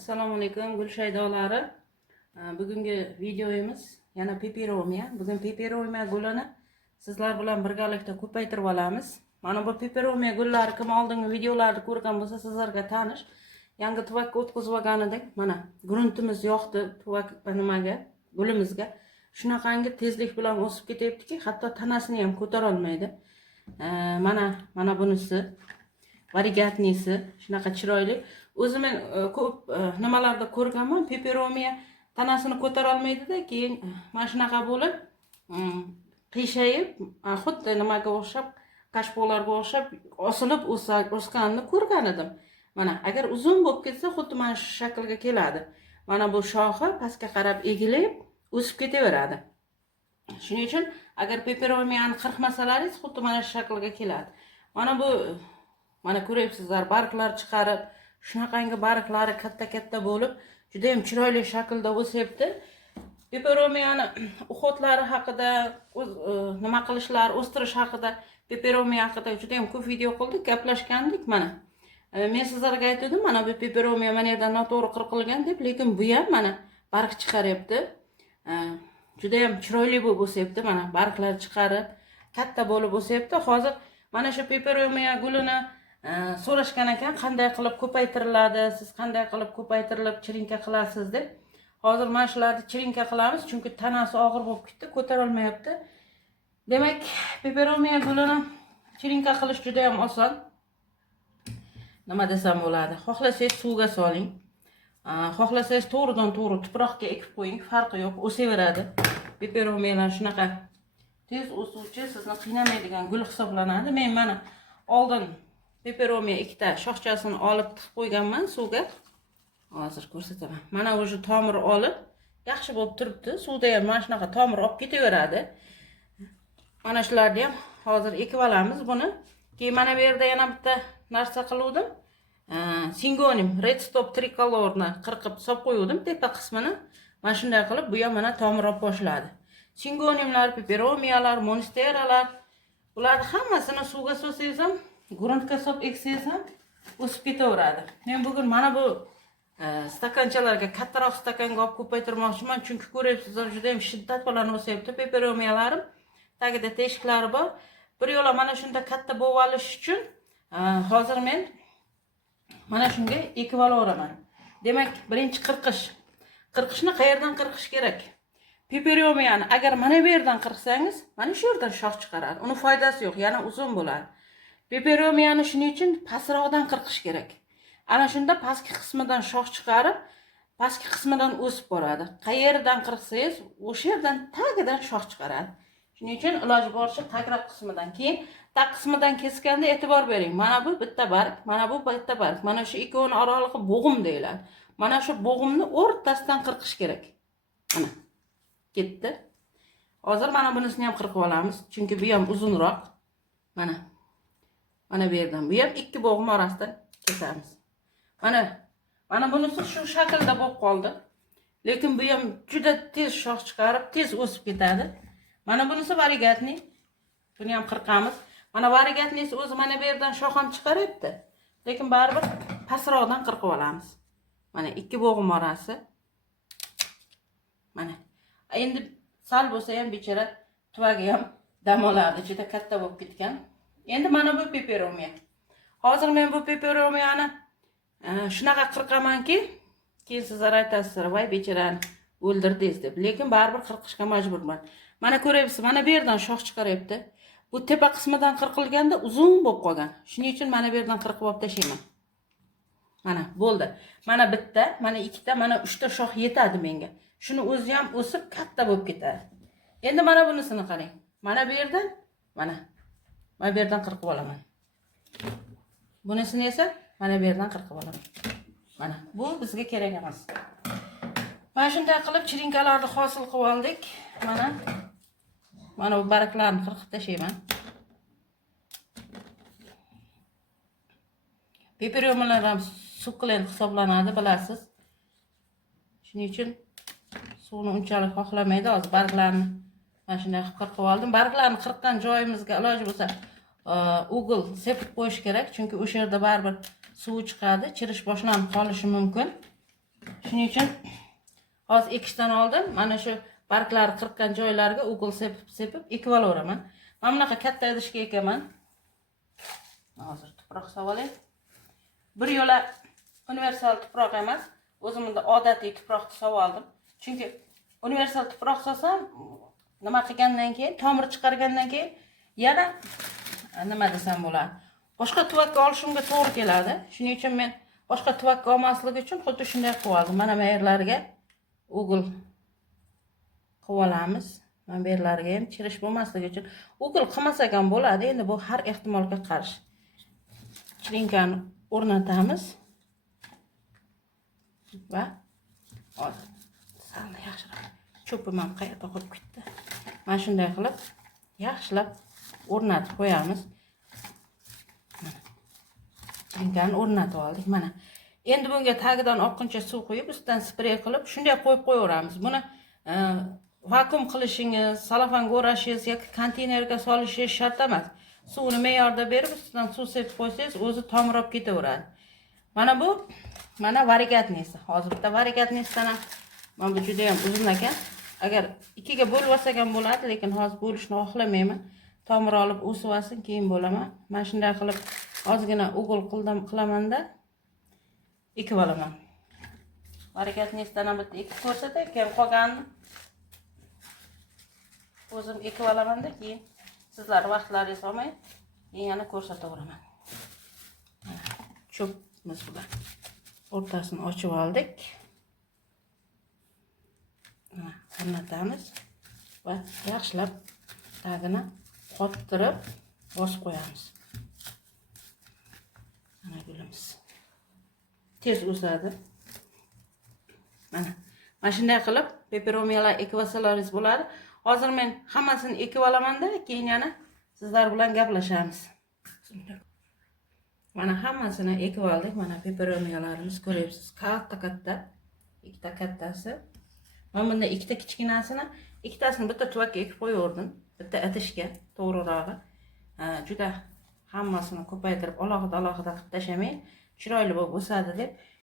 Assalomu alaykum Gulshaydolari. Bugungi videomiz yana peperomiya. Bugun peperomiya gulini sizlar bilan birgalikda ko'paytirib olamiz. Mana bu peperomiya gullari kim oldingi videolarni ko'rgan bo'lsa sizlarga tanish. Yangi tuvakka o'tkazib olgan edik. Mana gruntimiz yo'qdi tuvak nimaga, gulimizga. Shunaqangi tezlik bilan o'sib ketyaptiki, hatto tanasini ham ko'tara olmaydi. Mana bunisi varigatnisi shunaqa chiroyli. O'zim men ko'p nimalarda ko'rganman, peperomiya tanasini ko'tara olmaydi-da, keyin mana shunaqa bo'lib, qiyshayib, xuddi nimaga o'xshab, kashpolarga o'xshab osilib o'sganini ko'rgan edim. Mana agar uzun bo'lib ketsa, xuddi mana shu shaklga keladi. Mana bu shoxi pastga qarab egilib, o'sib ketaveradi. Shuning uchun agar peperomiyani qirqmasalaringiz, xuddi mana shu shaklga keladi. Mana ko'ryapsizlar, barglar chiqarib, shunaqangi barglari katta-katta bo'lib, juda ham chiroyli shaklda o'syapti. Peperomiyani uxotlari haqida, nima qilishlari, o'stirish haqida, peperomiya haqida juda ham ko'p video qildik, gaplashgandik. Mana men sizlarga aytdim, mana bu peperomiya mana yerdan noto'g'ri qirqilgan deb, lekin bu ham mana barg chiqaryapti. Juda ham chiroyli bo'lib o'syapti. Mana barglar chiqarib, katta bo'lib o'syapti. Hozir mana shu peperomiya gulini so'rashgan ekan, qanday qilib ko'paytiriladi, siz qanday qilib ko'paytirilib chirinka qilasiz deb. Hozir mana shularni chirinka qilamiz, chunki tanasi og'ir bo'lib ketdi, ko'tara olmayapti. Demak, peperomiya gulini chirinka qilish juda ham oson. Nima desam bo'ladi? Xohlasangiz suvga soling. Xohlasangiz to'g'ridan-to'g'ri tuproqqa ekib qo'ying, farqi yo'q, o'saveradi. Peperomiyalar shunaqa tez o'suvchi, sizni qiynamaydigan gul hisoblanadi. Men mana oldin peperomiya ikkita shoxchasini olib tiqib qo'yganman suvga. Hozir ko'rsataman. Mana o'sha tomir olib, yaxshi bo'lib turibdi. Suvda ham mana shunaqa tomir olib ketaveradi. Mana shularni ham hozir ekib olamiz buni. Keyin mana bu yerda yana bitta narsa qiluvdim. Singonim Red Stop tricolorni qirqib solib qo'yuvdim tepa qismini. Mana shunday qilib bu ham mana tomir olib boshladi. Singonimlar, peperomiyalar, monsteralar, ularni hammasini suvga solsangiz ham, gruntga solib eksangiz ham o'sib ketaveradi. Men bugun mana bu stakanchalarga, kattaroq stakanga olib ko'paytirmoqchiman, chunki ko'ryapsizlar, juda ham shiddat bilan o'syapti peperomiyalarim. Tagida teshiklari bor. Bir yo'la mana shunda katta bo'lib olish uchun hozir men mana shunga ekib olaveraman. Demak, birinchi qirqish. Qirqishni qayerdan qirqish kerak? Peperomiyani agar mana bu yerdan qirqsangiz, mana shu yerdan shox chiqaradi. Uni foydasi yo'q, yana uzun bo'ladi. Peperomiyani shuning uchun pastroqdan qirqish kerak. Ana shunda pastki qismidan shox chiqarib, pastki qismidan o'sib boradi. Qayerdan qirqsangiz, o'sha yerdan tagidan shox chiqaradi. Shuning uchun iloji boricha tagroq qismidan, keyin tag qismidan kesganda e'tibor bering. Mana bu bitta barg, mana bu bitta barg. Mana shu ikkovining oralig'i bo'g'im deyiladi. Mana shu bo'g'imni o'rtasidan qirqish kerak. Mana ketdi. Hozir mana bunisini ham qirqib olamiz, chunki bu ham uzunroq. Mana bu yerdan bu ham ikki bo'g'im orasidan kesamiz. Mana bunisi shu shaklda bo'lib qoldi. Lekin bu ham juda tez shox chiqarib, tez o'sib ketadi. Mana bunisi varigatni. Buni ham qirqamiz. Mana varigatnisi o'zi mana bu yerdan shox ham chiqaryapti. Lekin baribir pastroqdan qirqib olamiz. Mana ikki bo'g'im orasi. Mana. Endi sal bo'lsa ham bechara tuvagi ham dam oladi, juda katta bo'lib ketgan. Endi mana bu peperomiya. Hozir men bu peperomiyani shunaqa qirqamanki, keyin sizlar aytasizlar, "Voy becharani o'ldirdingiz" deb. Lekin baribir qirqishga majburman. Mana ko'ryapsiz, mana bu yerdan shox chiqaryapti. Bu tepa qismidan qirqilganda uzun bo'lib qolgan. Shuning uchun mana bu yerdan qirqib olib tashlayman. Mana bo'ldi. Mana bitta, mana ikkita, mana uchta shox yetadi menga. Shuni o'zi ham o'sib katta bo'lib ketadi. Endi mana bunisini qarang. Mana bu yerdan, mana bu yerdan qirqib olaman. Bunisini esa mana bu yerdan qirqib olaman. Mana bu bizga kerak emas. Mana shunday qilib chirinkalarni hosil qilib oldik. Mana bu barglarni qirqib tashlayman. Peperomiyalar ham sukulent hisoblanadi, bilasiz. Shuning uchun suvni unchalik xohlamaydi. Hozir barglarni mana shunday qirqib oldim. Barglarni qirqqan joyimizga iloji bo'lsa ugl sepib qo'yish kerak, chunki o'sha yerda baribir suv chiqadi, chirish boshlanib qolishi mumkin. Shuning uchun hozir ekishdan oldin mana shu barglari qirqqan joylariga ugl sepib ekib olaveraman. Mana bunaqa katta idishga ekaman. Hozir tuproq solib olay. Bir yo'la universal tuproq emas, o'zimda odatiy tuproqni solib oldim. Chunki universal tuproq solsam, nima qilgandan keyin, tomir chiqargandan keyin yana nima desam bo'ladi. Boshqa tuvakka olishimga to'g'ri keladi. Shuning uchun men boshqa tuvakka olmasligi uchun xuddi shunday qilib oldim. Mana bu yerlarga ugl qilib olamiz. Mana bu yerlarga ham chirish bo'lmasligi uchun ugl qilmasak ham bo'ladi. Endi bu har ehtimolga qarshi. Chirinkani o'rnatamiz. Va hozir sal yaxshiroq cho'pim ham qayerda qolib ketdi. Mana shunday qilib yaxshilab o'rnatib qo'yamiz. Chirinkani o'rnatib oldik. Mana endi bunga tagidan oqquncha suv quyib, ustidan sprey qilib shunday qo'yib qo'yaveramiz. Buni vakuum qilishingiz, salofanga o'rashingiz yoki konteynerga solishingiz shart emas. Suvni me'yorda berib, ustidan suv sepib qo'ysangiz, o'zi tomirab ketaveradi. Mana bu varigatnisi. Hozir bitta varigatnisdan ham mana bu juda ham uzun ekan. Agar ikkiga bo'lib olsak ham bo'ladi, lekin hozir bo'lishni xohlamayman. Tomir olib o'sib olsin, keyin bo'laman. Mana shunday qilib ozgina ugl qilamanda ekib olaman. Varigatnisdan ham bitta ekib ko'rsatay, keyin qolganini o'zim ekib olamanda, keyin sizlar vaqtlaringiz olmay, yana ko'rsataveraman. Cho'pimiz bilan o'rtasini ochib oldik. O'rnatamiz va yaxshilab tagini qottirib bosib qo'yamiz. Mana gulimiz tez o'sadi. Mana shunday qilib peperomiyalar ekib olsalaringiz bo'ladi. Hozir men hammasini ekib olamanda, keyin yana sizlar bilan gaplashamiz. Mana hammasini ekib oldik. Mana peperomiyalarimiz ko'ryapsiz. Katta, ikkita kattasi. Men bunda ikkita kichkinasini, ikkitasini bitta tuvakka ekib qo'yardim. Bitta idishga, to'g'rirog'i. Juda hammasini ko'paytirib alohida qilib tashamay, chiroyli bo'lib o'sadi deb.